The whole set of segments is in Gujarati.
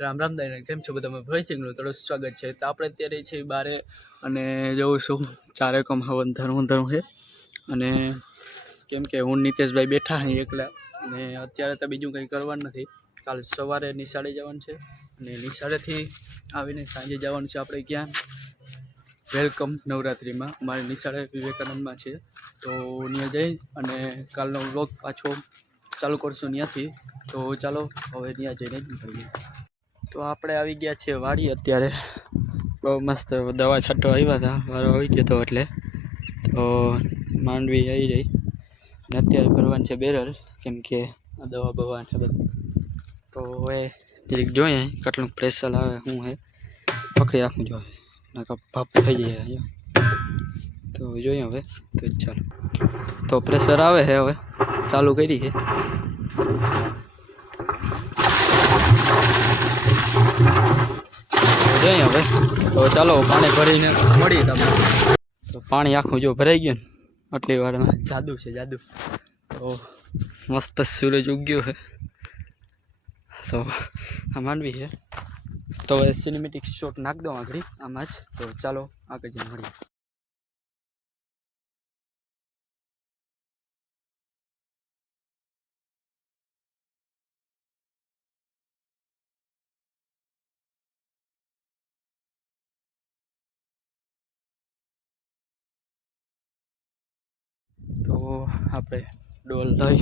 રામ રામ દાઈને કેમ છો બધા? ભયસિંહનું થોડું સ્વાગત છે. તો આપણે અત્યારે છે બારે અને જવું છું ચારે કમ હવન ધરવું છે. અને કેમ કે હું નીતેશભાઈ બેઠા અહીં એકલા, અને અત્યારે તો બીજું કંઈ કરવાનું નથી. કાલ સવારે નિશાળે જવાનું છે, અને નિશાળેથી આવીને સાંજે જવાનું છે આપણે ક્યાં વેલકમ નવરાત્રિમાં. અમારે નિશાળે વિવેકાનંદમાં છે, તો ત્યાં જઈ અને કાલનો વ્લોગ પાછો ચાલુ કરશું ત્યાંથી. તો ચાલો હવે ત્યાં જઈને જ નીકળીએ. તો આપણે આવી ગયા છીએ વાડી. અત્યારે બહુ મસ્ત દવા છાંટવા આવ્યા હતા, વારો આવી ગયો હતો એટલે તો માંડવી આવી રહી. અને અત્યારે ભરવાનું છે બેરલ, કેમ કે દવા બવા ને બધું. તો હવે જરીક જોઈએ કેટલું પ્રેશર આવે, શું હે પકડી રાખવું જોઈએ, નકર ભાપ થઈ જાય. તો જોઈએ હવે. તો ચાલો, તો પ્રેશર આવે છે, હવે ચાલુ કરી છે. જોઈએ હવે. તો ચાલો પાણી ભરીને મળીએ તમને. તો પાણી આખું જો ભરાઈ ગયું ને આટલી વારમાં, જાદુ છે જાદુ. તો મસ્ત સૂરજ ઉગ્યો છે. તો આ માંડવી છે. તો હવે સિનેમેટિક શોટ નાખ દો આગળ આમાં જ. તો ચાલો આગળ જઈને મળીએ. તો આપણે ડોલ લઈ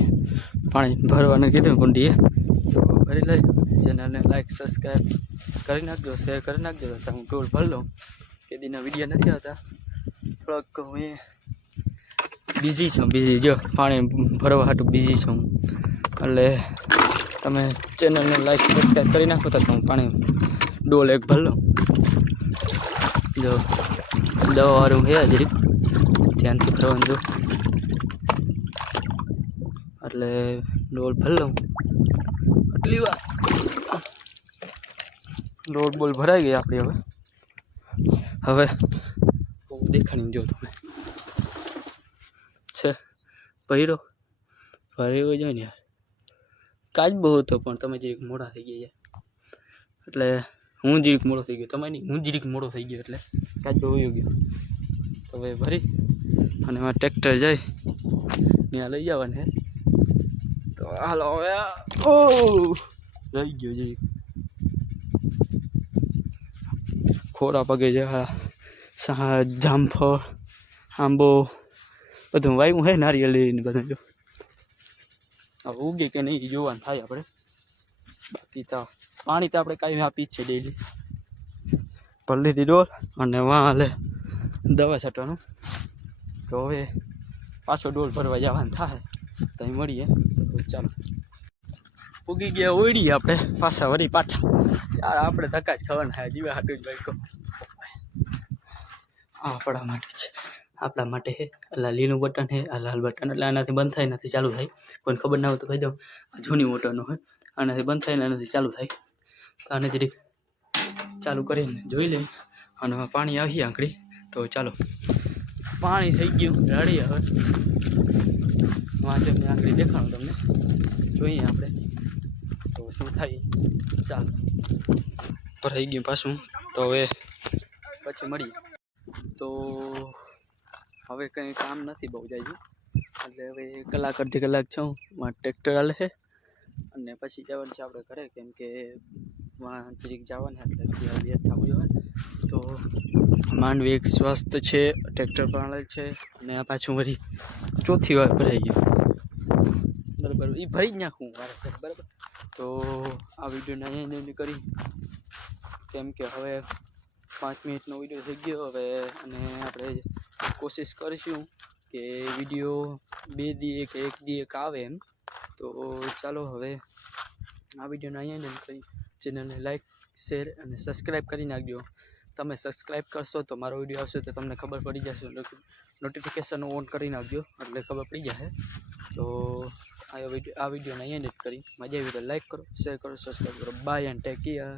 પાણી ભરવાનું કીધું કુંડીએ, તો ભરી લઈ. ચેનલને લાઈક સબસ્ક્રાઈબ કરી નાખજો, શેર કરી નાખજો. તો હું ડોલ ભરી લઉં. કે દીના વિડીયો નથી આવતા, થોડોક હું બિઝી છું. જો પાણી ભરવા હાટું બિઝી છું, એટલે તમે ચેનલને લાઈક સબસ્ક્રાઈબ કરી નાખો તો હું પાણી ડોલ એક ભરી લઉં. જો દવાવાળું છે હજી, ધ્યાનથી કરવાનું જો. એટલે ડોલ ભરી લઉં. આટલી વાર ડોલ બોલ ભરાઈ ગઈ આપણી. હવે બહુ દેખાણી જો તમે છે ભર્યો ભર્યો જોઈએ ને યાર. કાચ બહુ હતો પણ તમે જરીક મોડા થઈ ગયા એટલે હું જરીક મોડો થઈ ગયો. તમે નહીં, હું જરીક મોડો થઈ ગયો એટલે કાચ બહુ વયો ગયો. તો હવે ભરી અને એમાં ટ્રેક્ટર જાય ત્યાં લઈ જવાનું છે. તો હાલો હવે. ઓ રહી ગયો જરીક ખોરા પગે છે. જામફળ આંબો બધું વાવ્યું હે, નારિયેળી ને બધું. જો હવે ઉગે કે નહીં જોવાનું થાય આપણે. બાકી તો પાણી તો આપણે કાંઈ આપી જ છે ડેલી. ભરી લીધી ડોલ અને વાં હાલે દવા છાંટવાનું. તો હવે પાછો ડોલ ભરવા જવાનું થાય, ત્યાં મળીએ. તો ચાલો ઉગી ગયા ઓળી આપણે પાછા વળી પાછા. યાર આપણે ધક્કા જ ખાવાના થાય જીવા હાટું જ બાઈકો. આપણા માટે છે, આપણા માટે છે. એટલે લીલું બટન છે, આ લાલ બટન. એટલે આનાથી બંધ થાય નથી ચાલુ થાય. કોઈને ખબર ના હોય તો કહી દઉં, આ જૂની મોટરનો હોય. આનાથી બંધ થાય ને આનાથી ચાલુ થાય. તો આને જરીક ચાલુ કરીને જોઈ લઈએ. અને પાણી આવી આંકડી. તો ચાલો પાણી થઈ ગયું રેડી. હવે વાંચે આંકડી દેખાડું તમને, જોઈએ આપણે તો શું થાય. ચાલો ભરાઈ ગયું પાછું. તો હવે પછી મળીએ. તો હવે કંઈ કામ નથી બહુ જાય, એટલે હવે કલાક અડધી કલાક છું ટ્રેક્ટર હાલે છે. અને પછી જવાનું છે આપણે ઘરે, કેમ કે જરીક જવાનું એટલે લેટ થવું જોઈએ. તો માંડવી એક સ્વસ્થ છે, ટ્રેક્ટર પણ હાલે છે. અને આ પાછું વળી ચોથી વાર ભરાઈ ગયું. બરાબર એ ભરી જ નાખું બરાબર. તો આ વિડીયોને અહીંયા કરી, કેમ કે હવે 5 મિનિટનો વિડીયો થઈ ગયો હવે. અને આપણે કોશિશ કરીશું કે વિડીયો 2 દી કે 1 દી આવે એમ. તો ચાલો હવે આ વિડીયોને અહીંયા કરી. ચેનલને લાઈક શેર અને સબસ્ક્રાઈબ કરી નાખજો. તમે સબસ્ક્રાઈબ કરશો તો મારો વિડીયો આવશે તો તમને ખબર પડી જશે. નોટિફિકેશન ઓન કરી નાખજો એટલે ખબર પડી જશે. તો આ વિડીયોને અહીંયા જ કરી. મજા આવી તો લાઈક કરો, શેર કરો, સબસ્ક્રાઈબ કરો. Bye and take care.